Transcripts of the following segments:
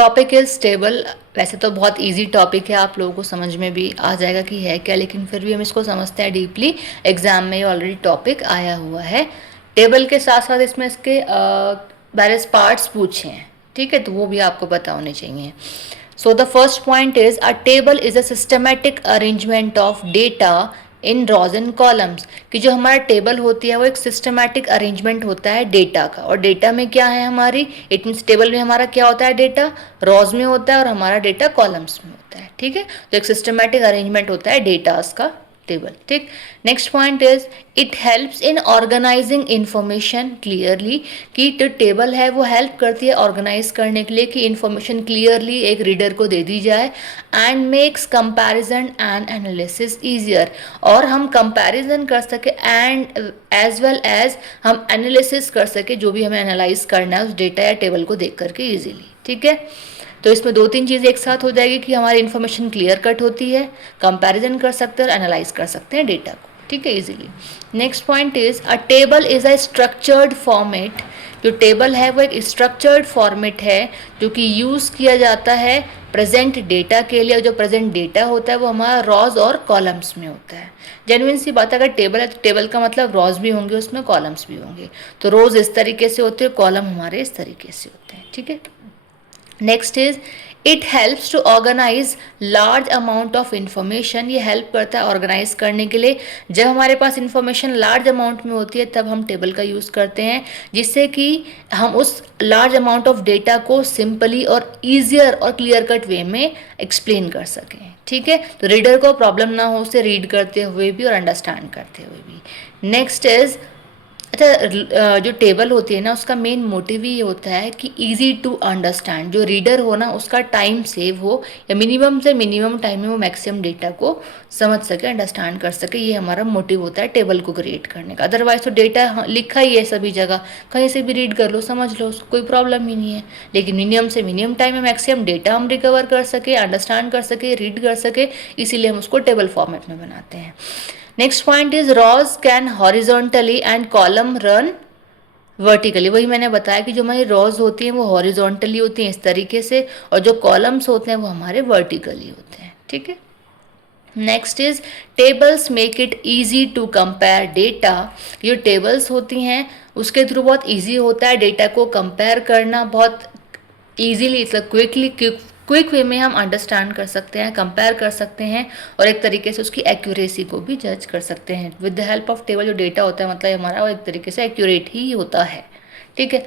Topic is table. वैसे तो बहुत इजी टॉपिक है, आप लोगों को समझ में भी आ जाएगा कि है क्या, लेकिन फिर भी हम इसको समझते हैं डीपली। एग्जाम में ऑलरेडी टॉपिक आया हुआ है। टेबल के साथ साथ इसमें इसके वेरियस पार्ट्स पूछे हैं, ठीक है, तो वो भी आपको पता होने चाहिए। So the first point is a table is a systematic arrangement of data in rows and columns. कि जो हमारा टेबल होती है वो एक सिस्टमैटिक अरेंजमेंट होता है डेटा का। और डेटा में क्या है हमारी, इट मीन्स टेबल में हमारा क्या होता है, डेटा रॉज में होता है और हमारा डेटा कॉलम्स में होता है, ठीक है। तो एक सिस्टमैटिक अरेंजमेंट होता है डेटास का टेबल, ठीक। Next point is it helps in organizing information clearly. कि जो टेबल है वो हेल्प करती है ऑर्गेनाइज करने के लिए कि इंफॉर्मेशन क्लियरली एक रीडर को दे दी जाए। And makes comparison and analysis easier. और हम कंपैरिजन कर सके एंड एज वेल एज हम एनालिसिस कर सके, जो भी हमें एनालाइज करना है उस डेटा या टेबल को देख करके ईजिली, ठीक है। तो इसमें दो तीन चीज़ें एक साथ हो जाएगी कि हमारी इन्फॉर्मेशन क्लियर कट होती है, कंपैरिजन कर सकते हैं और एनालाइज कर सकते हैं डेटा को, ठीक है, easily. Next point is a table is a structured format. जो टेबल है वो एक स्ट्रक्चर्ड फॉर्मेट है जो कि यूज़ किया जाता है प्रेजेंट डेटा के लिए। जो प्रेजेंट डेटा होता है वो हमारा रॉज और कॉलम्स में होता है। जेन्युइन सी बात है, अगर टेबल है तो टेबल का मतलब रॉज भी होंगे, उसमें कॉलम्स भी होंगे। तो रोज इस तरीके से होते हैं, कॉलम हमारे इस तरीके से होते हैं, ठीक है। Next is it helps to organize large amount of information. ये हेल्प करता है ऑर्गेनाइज करने के लिए। जब हमारे पास इंफॉर्मेशन लार्ज अमाउंट में होती है तब हम टेबल का यूज़ करते हैं, जिससे कि हम उस लार्ज अमाउंट ऑफ डेटा को सिंपली और ईजियर और क्लियर कट वे में एक्सप्लेन कर सकें, ठीक है। तो रीडर को प्रॉब्लम ना हो उसे रीड करते हुए भी और अंडरस्टैंड करते हुए भी। नेक्स्ट इज अच्छा, जो टेबल होती है ना उसका मेन मोटिव ही ये होता है कि इजी टू अंडरस्टैंड। जो रीडर हो ना उसका टाइम सेव हो, या मिनिमम से मिनिमम टाइम में वो मैक्सिमम डेटा को समझ सके, अंडरस्टैंड कर सके। ये हमारा मोटिव होता है टेबल को क्रिएट करने का। अदरवाइज तो डेटा लिखा ही है सभी जगह, कहीं से भी रीड कर लो, समझ लो, कोई प्रॉब्लम ही नहीं है। लेकिन मिनिमम से मिनिमम टाइम में मैक्सिमम डेटा हम रिकवर कर सके, अंडरस्टैंड कर सके, रीड कर सके, इसीलिए हम उसको टेबल फॉर्मेट में बनाते हैं। Next point is rows can horizontally and column run vertically. वही मैंने बताया कि जो हमारी रॉज होती हैं वो हॉरिजॉन्टली होती हैं इस तरीके से, और जो कॉलम्स होते हैं वो हमारे वर्टिकली होते हैं, ठीक है। Next is tables make it easy to compare data. जो टेबल्स होती हैं उसके थ्रू बहुत ईजी होता है डेटा को कंपेयर करना, बहुत ईजीली, क्विकली, क्विक वे में हम अंडरस्टैंड कर सकते हैं, कंपेयर कर सकते हैं, और एक तरीके से उसकी एक्यूरेसी को भी जज कर सकते हैं with the help of table. जो डेटा होता है मतलब हमारा वो एक तरीके से एक्यूरेट ही होता है, ठीक है।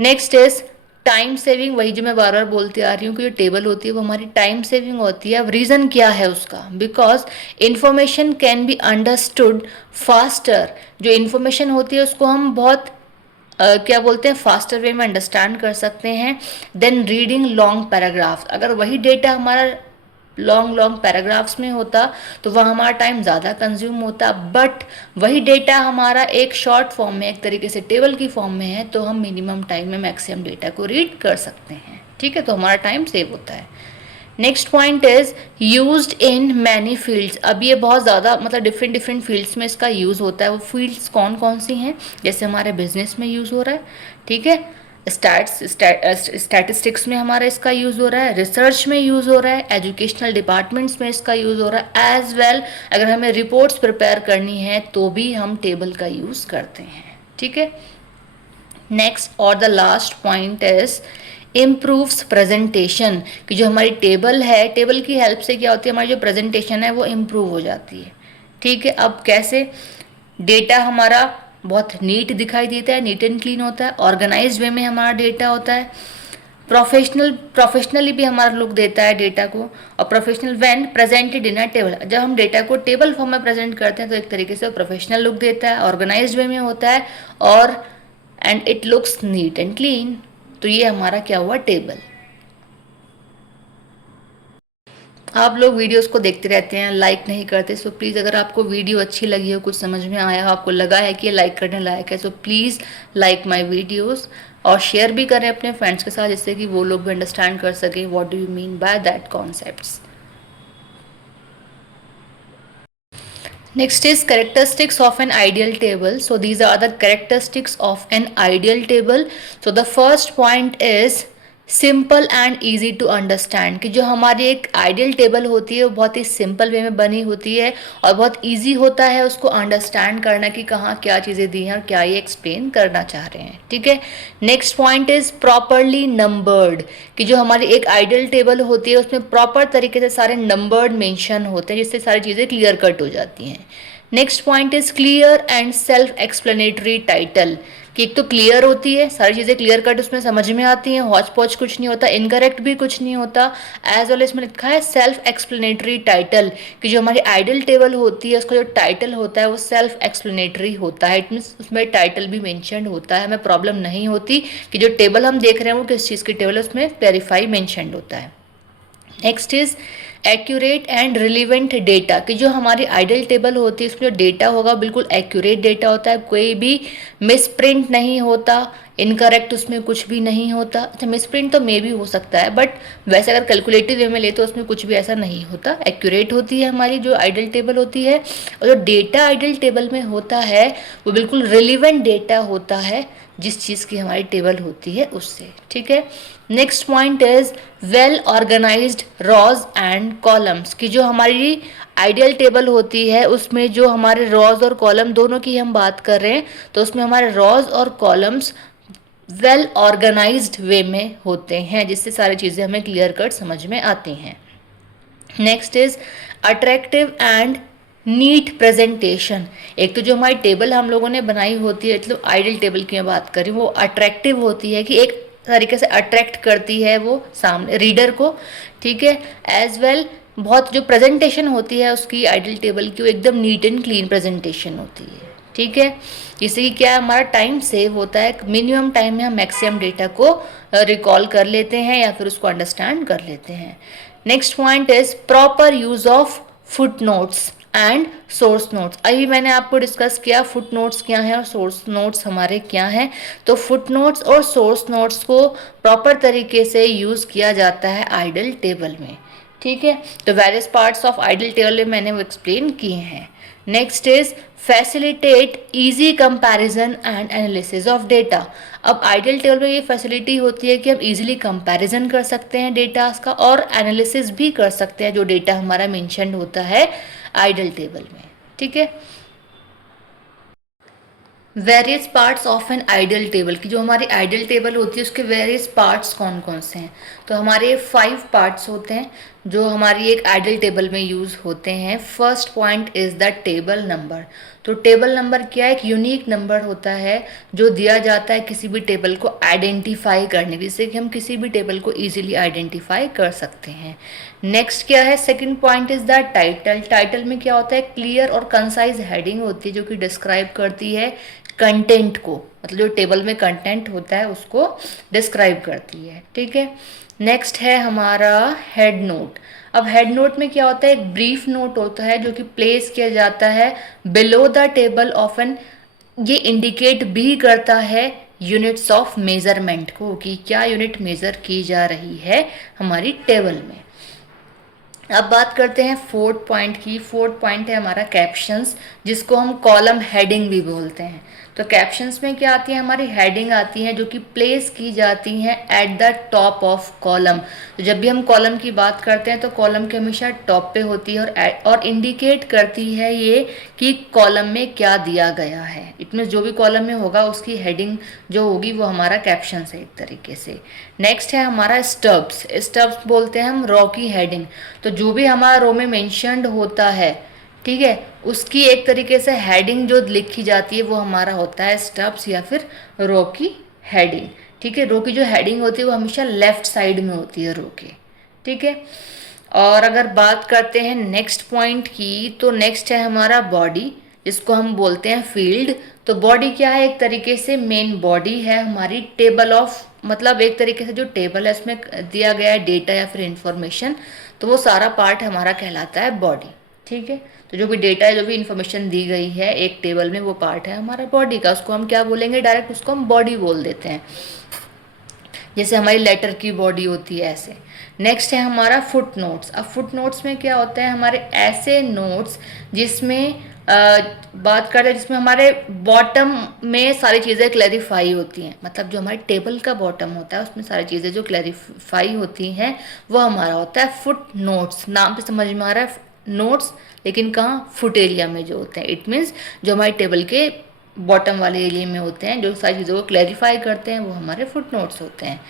Next is time saving. वही जो मैं बार बार बोलती आ रही हूँ कि जो टेबल होती है वो हमारी टाइम सेविंग होती है। अब रीज़न क्या है उसका, because information can be understood faster. जो इन्फॉर्मेशन होती है उसको हम बहुत क्या बोलते हैं, फास्टर वे में अंडरस्टैंड कर सकते हैं देन रीडिंग लॉन्ग पैराग्राफ्स। अगर वही डेटा हमारा लॉन्ग लॉन्ग पैराग्राफ्स में होता तो वह हमारा टाइम ज़्यादा कंज्यूम होता, बट वही डेटा हमारा एक शॉर्ट फॉर्म में, एक तरीके से टेबल की फॉर्म में है, तो हम मिनिमम टाइम में मैक्सिमम डेटा को रीड कर सकते हैं, ठीक है। तो हमारा टाइम सेव होता है। Next point is used in many fields. अब ये बहुत ज़्यादा मतलब डिफरेंट डिफरेंट फील्ड्स में इसका यूज़ होता है। वो फील्ड्स कौन कौन सी हैं, जैसे हमारे बिजनेस में यूज़ हो रहा है, ठीक है, स्टैटिस्टिक्स में हमारा इसका यूज़ हो रहा है, रिसर्च में यूज़ हो रहा है, एजुकेशनल डिपार्टमेंट्स में इसका यूज़ हो रहा है, एज वेल अगर हमें रिपोर्ट्स प्रिपेयर करनी है तो भी हम टेबल का यूज़ करते हैं, ठीक है। नेक्स्ट और the last point is improves presentation. कि जो हमारी टेबल है, टेबल की हेल्प से क्या होती है, हमारी जो प्रेजेंटेशन है वो इम्प्रूव हो जाती है, ठीक है। अब कैसे, डेटा हमारा बहुत नीट दिखाई देता है, नीट एंड क्लीन होता है, ऑर्गेनाइज वे में हमारा डेटा होता है, प्रोफेशनली भी हमारा लुक देता है डेटा को, और professional when presented in a table. जब हम डेटा को टेबल फॉर्म में प्रेजेंट करते हैं तो एक तरीके से प्रोफेशनल लुक देता है, ऑर्गेनाइज वे में होता है, और and it looks neat and clean. तो ये हमारा क्या हुआ, टेबल। आप लोग वीडियोस को देखते रहते हैं, लाइक नहीं करते, सो प्लीज़ अगर आपको वीडियो अच्छी लगी हो, कुछ समझ में आया हो, आपको लगा है कि ये लाइक करने लायक है, so please like my videos, और शेयर भी करें अपने फ्रेंड्स के साथ, जिससे कि वो लोग भी अंडरस्टैंड कर सकें what do you mean by that concepts. Next is characteristics of an ideal table. So these are the characteristics of an ideal table. So the first point is simple and easy to understand, कि जो हमारी एक ideal table होती है वो बहुत ही simple way में बनी होती है और बहुत इजी होता है उसको अंडरस्टैंड करना कि कहाँ क्या चीज़ें दी हैं और क्या ये एक्सप्लेन करना चाह रहे हैं, ठीक है। Next point is properly numbered, कि जो हमारी एक आइडियल टेबल होती है उसमें प्रॉपर तरीके से सारे नंबर्ड मेंशन होते हैं जिससे सारी चीज़ें क्लियर कट हो जाती हैं। Next point is clear and self explanatory title, कि एक तो क्लियर होती है, सारी चीज़ें क्लियर कट उसमें समझ में आती हैं, हौच पौच कुछ नहीं होता, इनकरेक्ट भी कुछ नहीं होता। एज वेल इसमें लिखा है सेल्फ एक्सप्लेनेटरी टाइटल, कि जो हमारी आइडियल टेबल होती है उसका जो टाइटल होता है वो सेल्फ एक्सप्लेनेटरी होता है। इट मीन्स उसमें टाइटल भी मेंशन्ड होता है, हमें प्रॉब्लम नहीं होती कि जो टेबल हम देख रहे हैं वो किस चीज़ की टेबल है, उसमें वेरीफाई मेंशन्ड होता है। Next is accurate and relevant data, कि जो हमारी आइडियल टेबल होती है उसमें जो डेटा होगा बिल्कुल एक्यूरेट डेटा होता है, कोई भी मिसप्रिंट नहीं होता, इनकरेक्ट उसमें कुछ भी नहीं होता। अच्छा, मिसप्रिंट तो मे भी हो सकता है बट वैसे अगर कैलकुलेटिव वे में ले तो उसमें कुछ भी ऐसा नहीं होता, एक्यूरेट होती है हमारी जो आइडियल टेबल होती है। और जो डेटा आइडियल टेबल में होता है वो बिल्कुल रिलीवेंट डेटा होता है जिस चीज़ की हमारी टेबल होती है उससे, ठीक है। Next point is well organized rows and columns, की जो हमारी आइडियल टेबल होती है उसमें जो हमारे रॉज और कॉलम दोनों की हम बात कर रहे हैं तो उसमें हमारे रॉज और कॉलम्स वेल ऑर्गेनाइज्ड वे में होते हैं जिससे सारी चीज़ें हमें क्लियर कट समझ में आती हैं। Next is attractive and neat presentation, एक तो जो हमारी टेबल हम लोगों ने बनाई होती है, मतलब आइडियल टेबल की मैं बात करी, वो अट्रैक्टिव होती है कि एक तरीके से अट्रैक्ट करती है वो सामने रीडर को, ठीक है। एज वेल बहुत जो प्रेजेंटेशन होती है उसकी आइडियल टेबल की वो एकदम नीट एंड क्लीन प्रेजेंटेशन होती है, ठीक है। जिससे कि क्या हमारा टाइम सेव होता है, मिनिमम टाइम में हम मैक्सिमम डेटा को रिकॉल कर लेते हैं या फिर उसको अंडरस्टैंड कर लेते हैं। Next point is proper use of foot notes and source notes. अभी मैंने आपको डिस्कस किया फुट नोट्स क्या है और सोर्स नोट्स हमारे क्या हैं। तो फुट नोट्स और सोर्स नोट्स को प्रॉपर तरीके से यूज़ किया जाता है आइडियल टेबल में, ठीक है। तो various parts of ideal table में मैंने वो एक्सप्लेन किए हैं। Next is facilitate easy comparison and analysis of data. अब आइडियल टेबल में ये फैसिलिटी होती है कि हम इजीली कंपैरिजन कर सकते हैं डेटास का और एनालिसिस भी कर सकते हैं जो डेटा हमारा मेंशन्ड होता है आइडियल टेबल में, ठीक है। Various parts of an ideal table, की जो हमारी आइडियल टेबल होती है उसके वेरियस पार्ट्स कौन कौन से हैं। तो हमारे 5 पार्ट्स होते हैं जो हमारी एक आइडियल टेबल में यूज़ होते हैं। First point is the table number. तो टेबल नंबर क्या है, एक यूनिक नंबर होता है जो दिया जाता है किसी भी टेबल को आइडेंटिफाई करने के, जिससे कि हम किसी भी टेबल को ईजिली आइडेंटिफाई कर सकते हैं। नेक्स्ट क्या है, second point is the title. Title में क्या होता है, क्लियर और कंसाइज हेडिंग होती है जो कि डिस्क्राइब करती है कंटेंट को, मतलब जो टेबल में कंटेंट होता है उसको डिस्क्राइब करती है, ठीक है। नेक्स्ट है हमारा हेड नोट। अब हेड नोट में क्या होता है, एक ब्रीफ नोट होता है जो कि प्लेस किया जाता है below the table of an, ये इंडिकेट भी करता है यूनिट्स ऑफ मेजरमेंट को कि क्या यूनिट मेजर की जा रही है हमारी टेबल में। अब बात करते हैं फोर्थ पॉइंट की। फोर्थ पॉइंट है हमारा कैप्शंस, जिसको हम कॉलम हेडिंग भी बोलते हैं। तो कैप्शंस में क्या आती है, हमारी हेडिंग आती हैं जो कि प्लेस की जाती हैं at the top of column. तो जब भी हम कॉलम की बात करते हैं तो कॉलम के हमेशा टॉप पे होती है और इंडिकेट करती है ये कि कॉलम में क्या दिया गया है। इट जो भी कॉलम में होगा उसकी हेडिंग जो होगी वो हमारा कैप्शन है एक तरीके से। नेक्स्ट है हमारा स्टब्स। स्टब्स बोलते हैं हम रो की हेडिंग। तो जो भी हमारा रो में मेंशन्ड होता है, ठीक है, उसकी एक तरीके से हेडिंग जो लिखी जाती है वो हमारा होता है स्टब्स या फिर रो की हेडिंग, ठीक है। रो की जो हेडिंग होती है वो हमेशा लेफ्ट साइड में होती है रो के, ठीक है। और अगर बात करते हैं नेक्स्ट पॉइंट की, तो नेक्स्ट है हमारा बॉडी, जिसको हम बोलते हैं फील्ड। तो बॉडी क्या है, एक तरीके से मेन बॉडी है हमारी टेबल ऑफ, मतलब एक तरीके से जो टेबल है उसमें दिया गया है डेटा या फिर इंफॉर्मेशन, तो वो सारा पार्ट हमारा कहलाता है बॉडी, ठीक है। तो जो भी डेटा है, जो भी इंफॉर्मेशन दी गई है एक टेबल में, वो पार्ट है हमारा बॉडी का। उसको हम क्या बोलेंगे, डायरेक्ट उसको हम बॉडी बोल देते हैं, जैसे हमारी लेटर की बॉडी होती है ऐसे। नेक्स्ट है हमारा फुट नोट्स। अब फुट नोट्स में क्या होता है, हमारे ऐसे नोट्स जिसमें बात करते हैं जिसमें हमारे बॉटम में सारी चीज़ें क्लैरिफाई होती हैं, मतलब जो हमारे टेबल का बॉटम होता है उसमें सारी चीज़ें जो क्लैरिफाई होती हैं वो हमारा होता है फुट नोट्स। नाम से समझ में आ रहा है नोट्स, लेकिन कहाँ, फुट एरिया में जो होते हैं। इट मीन्स जो हमारे टेबल के बॉटम वाले एरिया में होते हैं, जो सारी चीज़ों को क्लैरिफाई करते हैं, वो हमारे फुट नोट्स होते हैं।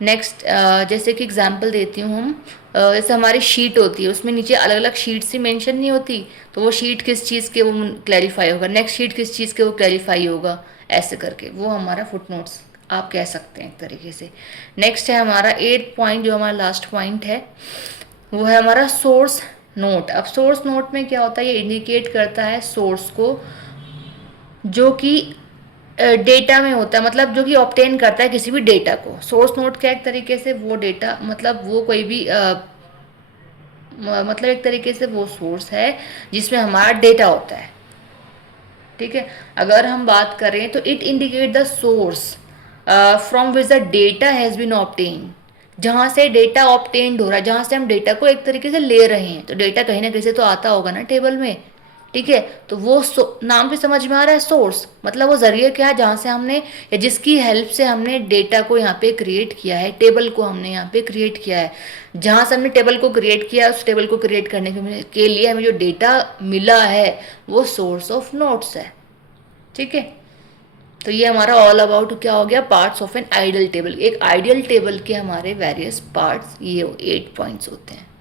नेक्स्ट, जैसे कि एग्जांपल देती हूँ हम, जैसे हमारी शीट होती है उसमें नीचे अलग अलग शीट्स ही मेंशन नहीं होती, तो वो शीट किस चीज़ के वो क्लैरिफाई होगा, नेक्स्ट शीट किस चीज़ के वो क्लैरिफाई होगा, ऐसे करके वो हमारा फुटनोट्स आप कह सकते हैं एक तरीके से। नेक्स्ट है हमारा 8 पॉइंट, जो हमारा लास्ट पॉइंट है वो है हमारा सोर्स नोट। अब सोर्स नोट में क्या होता है, ये इंडिकेट करता है सोर्स को जो कि डेटा में होता है, मतलब जो कि ऑब्टेन करता है किसी भी डेटा को। सोर्स नोट क्या, एक तरीके से वो डेटा, मतलब वो कोई भी मतलब एक तरीके से वो सोर्स है जिसमें हमारा डेटा होता है। ठीक है, अगर हम बात करें तो it indicate the source from which the data has been obtain, जहाँ से डेटा ऑब्टेन्ड हो रहा है, जहाँ से हम डेटा को एक तरीके से ले रहे हैं, तो डेटा कहीं ना कहीं से तो आता होगा ना टेबल में। ठीक है, तो वो नाम पे समझ में आ रहा है सोर्स, मतलब वो जरिए क्या है जहाँ से हमने, या जिसकी हेल्प से हमने डेटा को यहाँ पे क्रिएट किया है, टेबल को हमने यहाँ पे क्रिएट किया है। जहाँ से हमने टेबल को क्रिएट किया, उस टेबल को क्रिएट करने के लिए हमें जो डेटा मिला है वो सोर्स ऑफ नोट्स है। ठीक है, तो ये हमारा ऑल अबाउट क्या हो गया, parts of an ideal table. एक आइडियल टेबल के हमारे वेरियस पार्ट्स, ये 8 पॉइंट्स होते हैं।